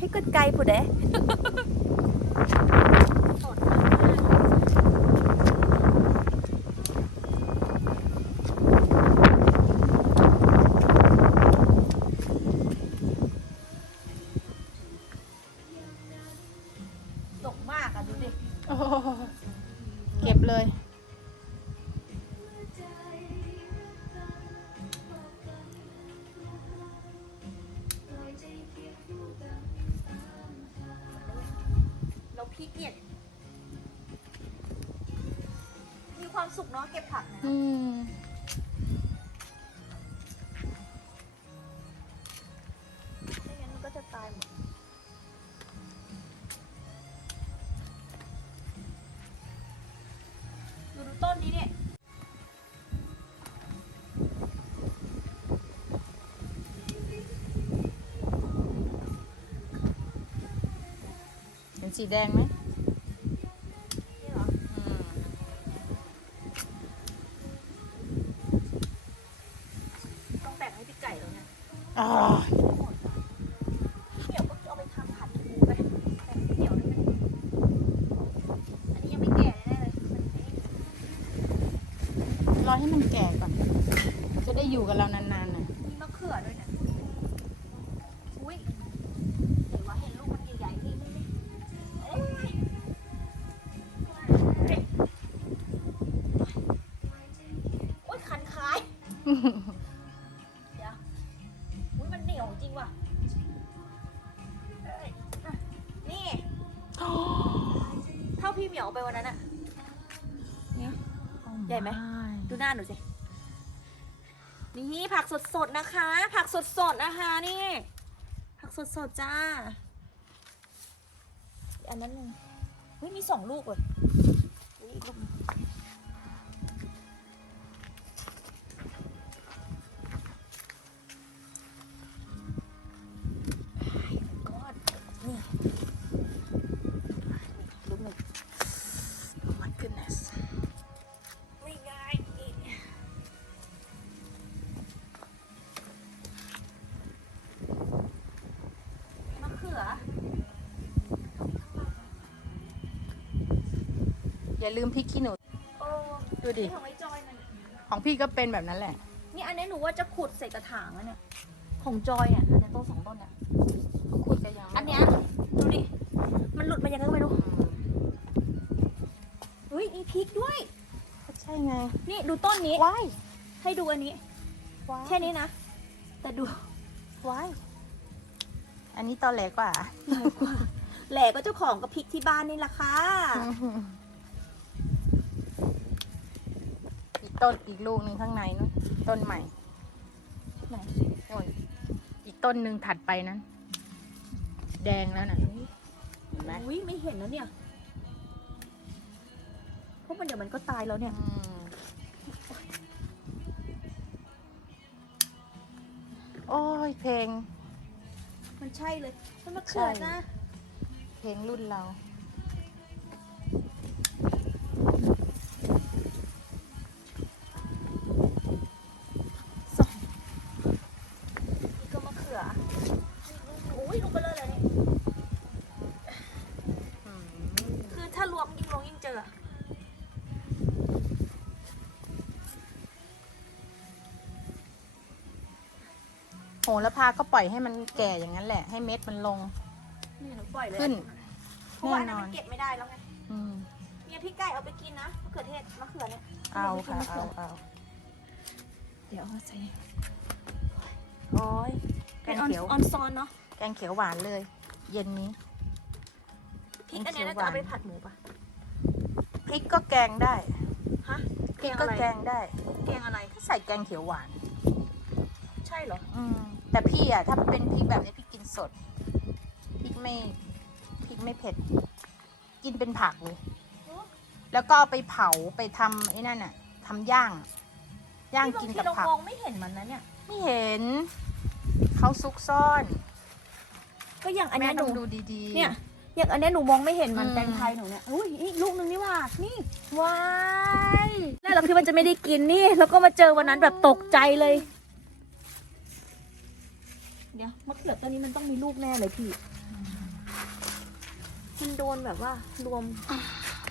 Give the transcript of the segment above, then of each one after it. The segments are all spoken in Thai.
ใช้กดไกลผู้ใด เนาะเก็บผักนะอืมไม่งั้นมันก็จะตายหมดดูดูต้นนี้เนี่ยเห็นสีแดงไหม นี่เหรอ อืม ต้องแบ่งให้พี่ไก่แล้วเนี่ย อ่า ไม่หมดอะเดี๋ยวก็เอาไปทำผัดหมูไปแบ่งพี่เดี๋ยวได้ไหมอันนี้ยังไม่แก่แน่ๆเลยมันนี่ รอให้มันแก่ก่อน จะได้อยู่กับเรานานๆน่ะมีมะเขือด้วยนะอุ้ยเดี๋ยวว่าเห็นลูกมันใหญ่ๆนี่นี่นี่โอ้ยโอ้ยคันคายเดี๋ยวอุ้ยมันเหนียวจริงว่ะเอ้ยอะนี่เท่าพี่เหมียวไปวันนั้นอะเนี่ย ใหญ่ไหมดูหน้าหนูสิ นี่ผักสดๆนะคะ ผักสดๆนะคะนี่ ผักสดๆจ้าอีกอันนั้นหนึ่งเฮ้ยมีสองลูกเลยอุ๊ยอีกลูก อย่าลืมพริกขี้หนูโอ้ดูดินี่ของไอ้จอยนั่นของพี่ก็เป็นแบบนั้นแหละ นี่อันนี้หนูว่าจะขุดใส่กระถางแล้วเนี่ย ของจอยอะอันเนี้ยต้นสองต้นอะขุดจะยังไม่อันเนี้ยดูดิ มันหลุดมายังไงก็ไม่รู้เฮ้ยมีพริกด้วยก็ใช่ไง นี่ดูต้นนี้ ว้ายให้ดูอันนี้ ว้ายแค่นี้นะ แต่ดู ว้าย อันนี้ตอแหลกว่า แหล่ก็เจ้าของกับพริกที่บ้านนี่แหละค่ะ อีก ต้นอีกลูกหนึ่งข้างในนู้นต้นใหม่ไหนนู่นอีกต้นหนึ่งถัดไปนั้น แดงแล้วน่ะเห็นไหมอุ้ยไม่เห็นแล้วเนี่ยเพราะมันเดี๋ยวมันก็ตายแล้วเนี่ย อืมโอ้ยเพลง มันใช่เลยมันมะเขือใช่ นะ เพลงรุ่นเรา โหระพาก็ปล่อยให้มันแก่อย่างนั้นแหละ ให้เม็ดมันลง นี่หนูปล่อยเลยขึ้นเพราะว่าอันแน่นั้นนอมันนเก็บไม่ได้แล้วไงอืมเนี่ยพี่ไก่เอาไปกินนะมะเขือเทศมะเขือเนี่ยเอาค่ะมะขืเอาเอาเดี๋ยวเอามาใส่โอ้ยแกเป็นงออนเขียวออนซอนเนาะแกงเขียวหวานเลย เย็นนี้ พริกอันเนี้ยแกงเขียวน่าหจะวานเอาไปผัดหมูปะพริกก็แกงได้ฮะพริกก็แกงได้ แกงอะไรก็ใส่แกงเขียวหวาน ใช่เหรอ อืม แต่พี่อะถ้าเป็นพริกแบบนี้พี่กินสดพริกไม่พริกไม่เผ็ด กินเป็นผักเลย แล้วก็เอาไปเผาไปทำไอ้นั่นอะทำย่าง ย่างกินกับที่ผักเรามองไม่เห็นมันนะเนี่ย ไม่เห็นเขาซุกซ่อน ก็อย่างอันแม่เนี้ยหต้นูองดูดีๆ เนี่ย อย่างอันเนี้ยหนูมองไม่เห็นมันอืม แตงไทยหนูเนี่ยอุ้ยอีกลูกนึงนี่หว่านี่ว้ายแล้วเราคิดว่าจะไม่ได้กินนี่ แล้วก็มาเจอวันนั้นแบบตกใจเลยเดี๋ยวมะเขือต้นนี้มันต้องมีลูกแน่เลยพี่ มันโดนแบบว่ารวม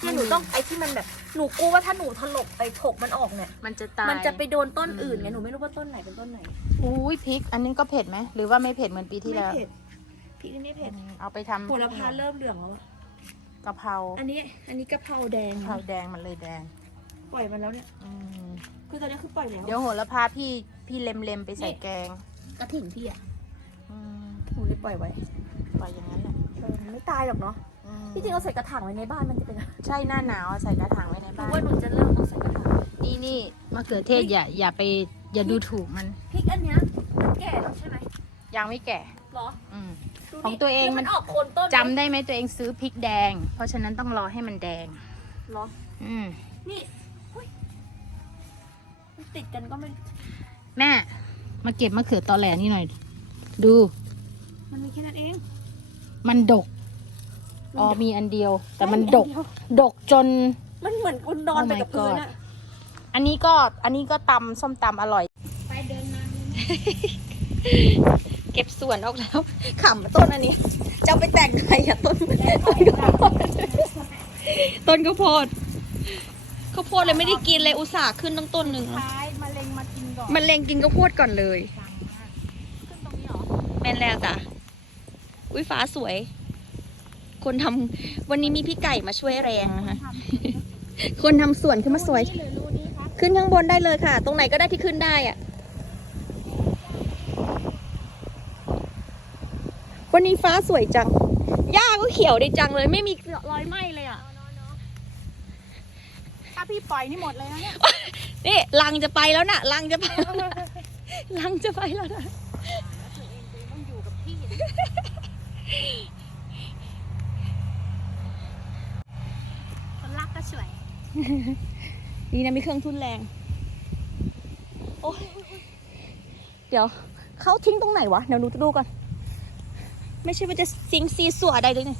เนี่ยหนูต้องไอ้ที่มันแบบหนูกลัวว่าถ้าหนูถลกไปถกมันออกเนี่ย มันจะตายมันจะไปโดนต้นอื่นไงหนูไม่รู้ว่าต้นไหนเป็นต้นไหนอุ้ยพริก อันนี้ก็เผ็ดไหมหรือว่าไม่เผ็ดเหมือนปีที่ไม่แล้วเผ็ดพริกนี่ไม่เผ็ดอืมเอาไปทำโหระพาเริ่มเหลืองแล้วอะกะเพราอันนี้ อันนี้กะเพราแดงกะเพราแดงมันเลยแดง ปล่อยมันแล้วเนี่ยอืมคือตอนนี้คือปล่อยแล้วเดี๋ยวโหระพาพี่พี่เล็มเล็มๆไปใส่แกงกระถิ่นพี่อะอืม หนูเลยปล่อยไว้ปล่อยอย่างนั้นแหละเออมันไม่ตายหรอกเนาะอืมที่จริงเราใส่กระถางไว้ในบ้านมันจะเป็นอะไรใช่หน้าหนาวอะใส่กระถางไว้ในเพบ้าราะว่านหนูจะเริ่มเอาใส่กระถางนี่นี่มะเขือเทศอย่าอย่าไปอย่าดูถูกมัน พริกอันเนี้ยมันแก่แล้วใช่ไหมยังไม่แก่หรออืม ดูดิของตัวเองแล้วมัมันนออกโคนต้นจำได้ไหมตัวเองซื้อพริกแดง เพราะฉะนั้นต้องรอให้มันแดง เหรออืมนี่อุ๊ยมันติดกันก็ไม่แม่มาเก็บมะเขือตอแหลนี่หน่อย ดู มันมีแค่นั้นเองมันดกอ๋อมีอันเดียว แต่มันดก ดกจน มันเหมือนคุณนอน Oh ไป my กับพื้น God อะอันนี้ก็อันนี้ก็ตำส้มตำอร่อย ไปเดินมาเก็บส่วนออกแล้วขำต้นอันนี้ จะเอาไปแต่งใครอะต้นต้นข้าวโพดข้าวโพดเลยไม่ได้กินเลยอุตส่าห์ขึ้นตั้งต้นหนึ่งท้ายมาเล็งมากินก่อนมันเลงกินข้าวโพดก่อนเลย ขึ้นตรงนี้เหรอ แม่นแล้วจ้ะ อุ้ยฟ้าสวย คนทำวันนี้มีพี่ไก่มาช่วยแรงนะคะคนทำสวนขึ้นมาสวยนี่หรือรูนี้คะขึ้นข้างบนได้เลยค่ะ ตรงไหนก็ได้ที่ขึ้นได้อะวันนี้ฟ้าสวยจัง หญ้าก็เขียวดีจังเลย ไม่มีรอยไหม้เลยอะถ้าพี่ปล่อยนี่หมดเลยนะเนี่ย นี่ลังจะไปแล้วน่ะลังจะไปแล้วนะลังจะไปแล้วนะต้องอยู่กับพี่ คนรักก็สวย นี่นะมีเครื่องทุนแรง โอ้ยเดี๋ยวเขาทิ้งตรงไหนวะ เดี๋ยวหนูจะดูก่อน ไม่ใช่ว่าจะซิงซีสัวอะไรเลยนี่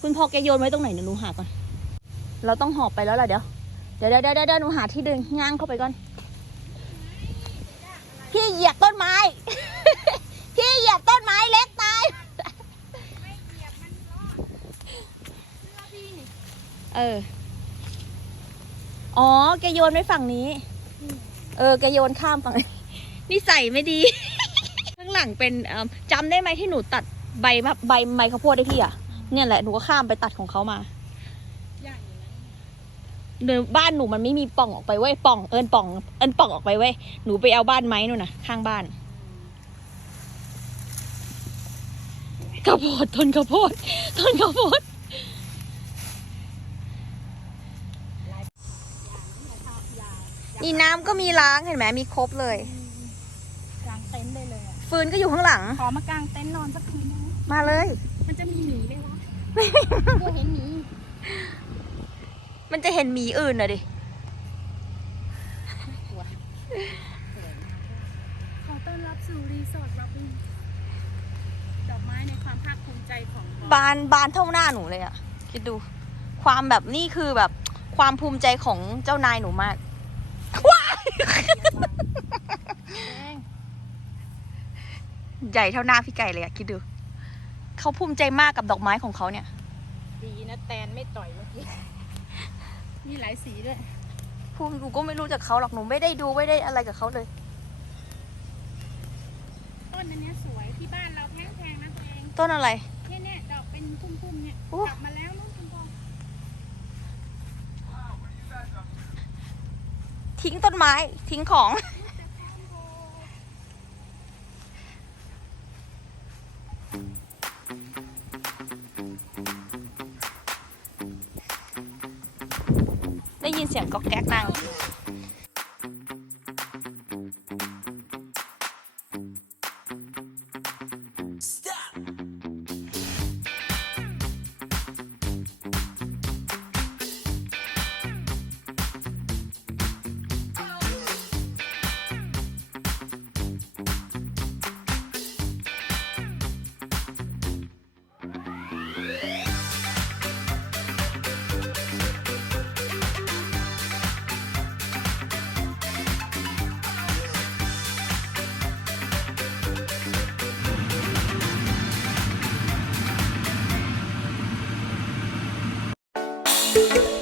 คุณพ่อแกโยนไว้ตรงไหนเดี๋ยวหนูหาก่อน เราต้องหอบไปแล้วล่ะเดี๋ยว เดี๋ยวเดี๋ยวเดี๋ยวเดี๋ยวหนูหาที่ดินย่างเข้าไปก่อน พี่เหยียบต้นไม้ พี่เหยียบต้นไม้เล็กตาย เออ อ๋อ แกโยนไว้ฝั่งนี้ เออ แกโยนข้ามฝั่งนิสัยไม่ดี ข้างหลังเป็นเอิ่มจำได้ไหมที่หนูตัดใบมะใบไมข้าวโพดได้พี่อะ เนี่ยแหละ หนูก็ข้ามไปตัดของเขามา เดินบ้านหนูมันไม่มีป่องออกไปเว้ยป่องเอินป่อง เอินป่องออกไปเว้ยหนูไปเอาบ้านไม้นู่นน่ะ ข้างบ้านข้าวโพดต้นข้าวโพดต้นข้าวโพดนี่น้ำก็มีล้างเห็นไหมมีครบเลยกางเต็นท์ได้เลยอะฟืนก็อยู่ข้างหลัง ขอมากางเต็นท์นอนสักคืนได้ไหมมาเลย มันจะมีหมีไหมวะกูเห็นหมี มันจะเห็นหมีอื่นอะดิขอต้อนรับสู่รีสอร์ทรับบินดอกไม้ในความภาคภูมิใจของบานบานเท่าหน้าหนูเลยอะคิดดู ความแบบนี่คือแบบความภูมิใจของเจ้านายหนูมากว้ายใหญ่เท่าหน้าพี่ไก่เลยอะคิดดู เขาภูมิใจมากกับดอกไม้ของเขาเนี่ย ดีนะแตนไม่ต่อยเมื่อกี้ มีหลายสีด้วยภูมิหนูก็ไม่รู้จักเขาหรอกหนูไม่ได้ดูไม่ได้อะไรกับเขาเลย ต้นอันเนี้ยสวยที่บ้านเราแพงๆนะตัวเองต้นอะไร เนี่ยเนี่ยดอกเป็นพุ่มๆเนี่ยโอ้ กลับมาแล้วนู่นคุณพ่อทิ้งต้นไม้ ทิ้งของ ยินเสียงก๊อกแก๊กดัง เ